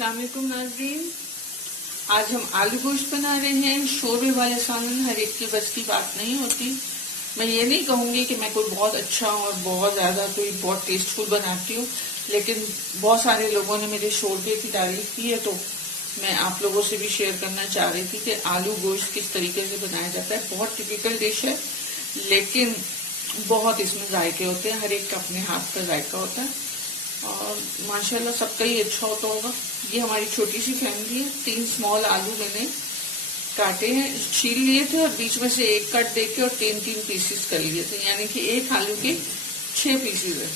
अस्सलाम वालेकुम नाज़रीन। आज हम आलू गोश्त बना रहे हैं। शोरबे वाले सालन हर एक की बस की बात नहीं होती। मैं ये नहीं कहूँगी कि मैं कोई बहुत अच्छा और बहुत ज़्यादा कोई बहुत टेस्टफुल बनाती हूँ, लेकिन बहुत सारे लोगों ने मेरे शोरबे की तारीफ की है, तो मैं आप लोगों से भी शेयर करना चाह रही थी कि आलू गोश्त किस तरीके से बनाया जाता है। बहुत टिपिकल डिश है, लेकिन बहुत इसमें जायके होते हैं। हर एक का अपने हाथ का जायका होता है और माशाल्लाह सबका ही अच्छा होता होगा। ये हमारी छोटी सी फैमिली है। 3 स्मॉल आलू मैंने काटे हैं, छील लिए थे और बीच में से एक कट देके और 3-3 पीसेस कर लिए थे, यानी कि एक आलू के 6 पीसेस है।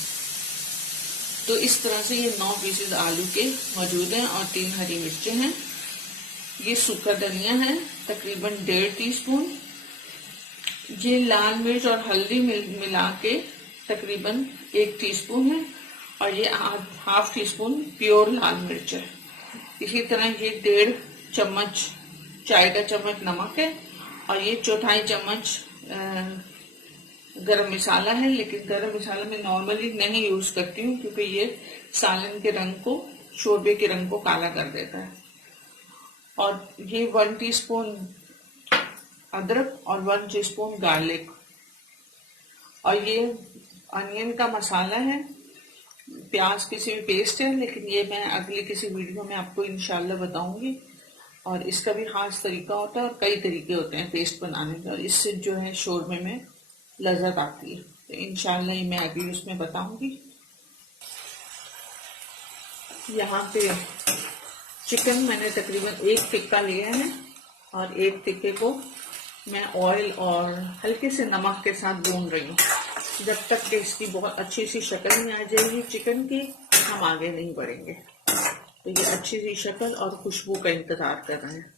तो इस तरह से ये 9 पीसेस आलू के मौजूद हैं और 3 हरी मिर्चें हैं। ये सूखा धनिया है तकरीबन 1.5 टीस्पून। ये लाल मिर्च और हल्दी मिला के तकरीबन 1 टीस्पून है और ये हाफ टी स्पून प्योर लाल मिर्च है। इसी तरह ये 1.5 चम्मच चाय का चम्मच नमक है और ये 1/4 चम्मच गरम मसाला है, लेकिन गरम मसाला मैं नॉर्मली नहीं यूज करती हूँ क्योंकि ये सालन के रंग को, शोरबे के रंग को काला कर देता है। और ये 1 टीस्पून अदरक और 1 टीस्पून गार्लिक, और ये अनियन का मसाला है, प्याज की भी पेस्ट है, लेकिन ये मैं अगली किसी वीडियो में आपको इंशाल्लाह बताऊंगी। और इसका भी खास तरीका होता है और कई तरीके होते हैं पेस्ट बनाने के, और इससे जो है शोरबे में लज्जत आती है। तो इंशाल्लाह ये मैं अभी उसमें बताऊंगी। यहाँ पे चिकन मैंने तकरीबन 1 टिक्का लिया है और 1 टिक्के को मैं ऑयल और हल्के से नमक के साथ भून रही हूँ। जब तक कि इसकी बहुत अच्छी सी शक्ल नहीं आ जाएगी चिकन की, हम आगे नहीं बढ़ेंगे। तो ये अच्छी सी शक्ल और खुशबू का इंतजार कर रहे हैं।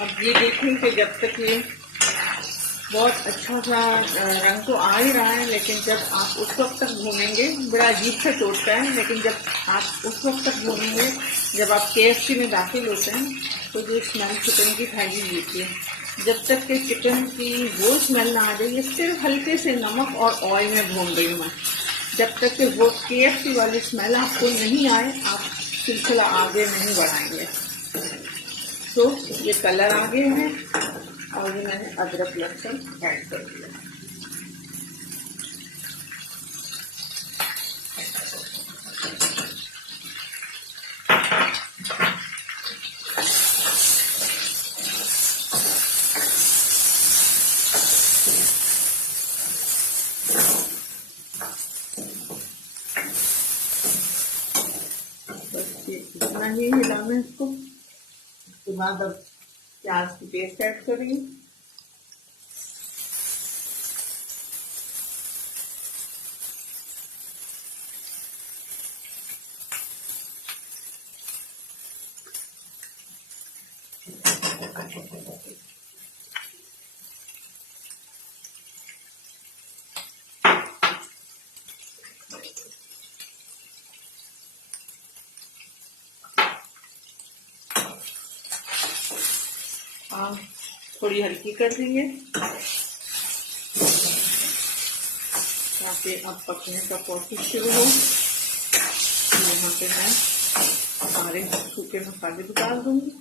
अब ये देखें कि जब तक ये बहुत अच्छा सा रंग तो आ ही रहा है, लेकिन जब आप उस वक्त तक भूनेंगे, बड़ा अजीब सा टोटता है, लेकिन जब आप उस वक्त तक भूनेंगे, जब आप KFC में दाखिल होते हैं तो जो स्मेल चिकन की फैली हुई है, जब तक कि चिकन की वो स्मेल ना आ जाए, सिर्फ हल्के से नमक और ऑयल में भून रही हूँ मैं। जब तक कि वो KFC वाली स्मेल आपको नहीं आए, आप सिलसिला आगे नहीं बढ़ाएंगे। तो ये कलर आ गए हैं और ये मैंने अदरक लहसुन ऐड कर दिया। बस ये इतना ही हिलाना है इसको। उसके बाद अब प्याज की पेस्ट ऐड करेंगे। थोड़ी हल्की कर देंगे ताकि अब पकने का प्रोसेस शुरू हो। यहाँ पे मैं सारे सूखे मसाले भी डाल दूंगी।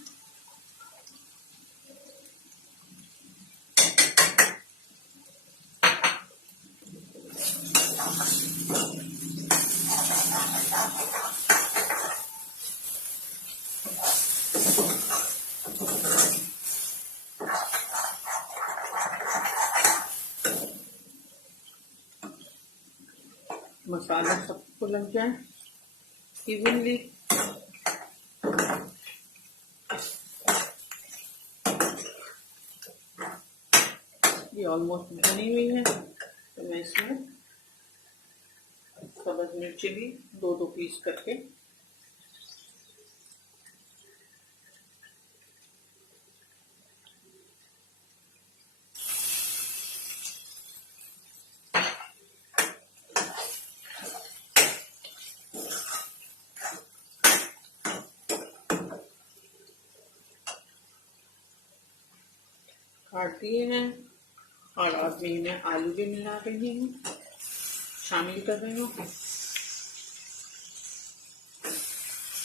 मसाला सबको लग जाए इवनली। ये ऑलमोस्ट बनी हुई है, तो मैं इसमें सब्ज मिर्ची भी 2-2 पीस करके काट दिए हैं और अब मैं आलू भी मिला रही हूँ। शामिल कर रही हूँ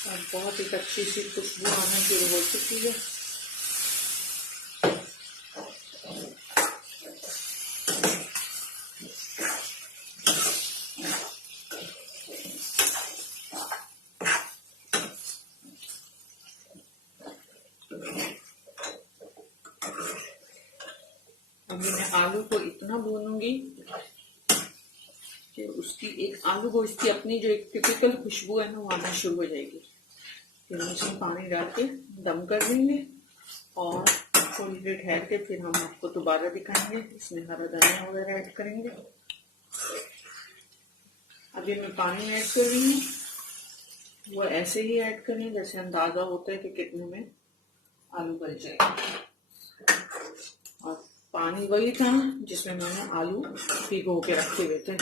और बहुत एक अच्छी सी खुशबू आना शुरू हो चुकी है। अभी मैं आलू को इतना भूनूंगी कि उसकी एक आलू गोश्त की अपनी जो एक टिपिकल खुशबू है ना वो आना शुरू हो जाएगी। फिर हम इसमें पानी डाल के दम कर देंगे और थोड़ी देर ठहर के फिर हम आपको दोबारा दिखाएंगे। इसमें हरा धनिया वगैरह ऐड करेंगे। अभी मैं पानी ऐड कर रही हूँ, वो ऐसे ही ऐड करें जैसे अंदाजा होता है कि कितने में आलू गल जाएगा। और पानी वही था जिसमें मैंने आलू भिगो के रखे हुए थे।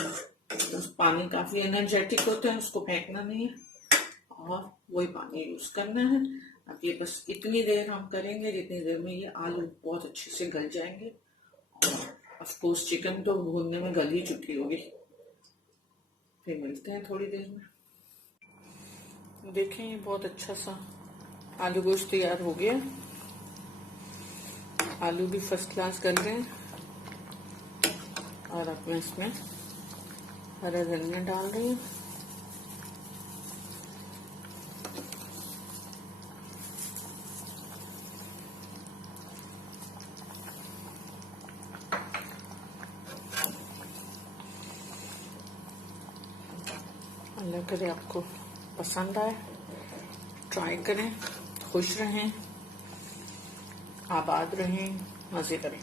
तो पानी काफी एनर्जेटिक होता है, उसको फेंकना नहीं है और वही पानी यूज करना है। अब ये बस इतनी देर हम करेंगे जितनी देर में ये आलू बहुत अच्छे से गल जाएंगे। और ऑफ कोर्स चिकन तो भूनने में गल ही चुकी होगी। फिर मिलते हैं थोड़ी देर में। देखें ये बहुत अच्छा सा आलू गोश्त तैयार हो गया। आलू भी फर्स्ट क्लास गल गए और अब मैं इसमें हरा धनिया डाल रही हूँ। अल्लाह करे आपको पसंद आए, ट्राई करें, खुश रहें, आबाद रहें, मजे करें।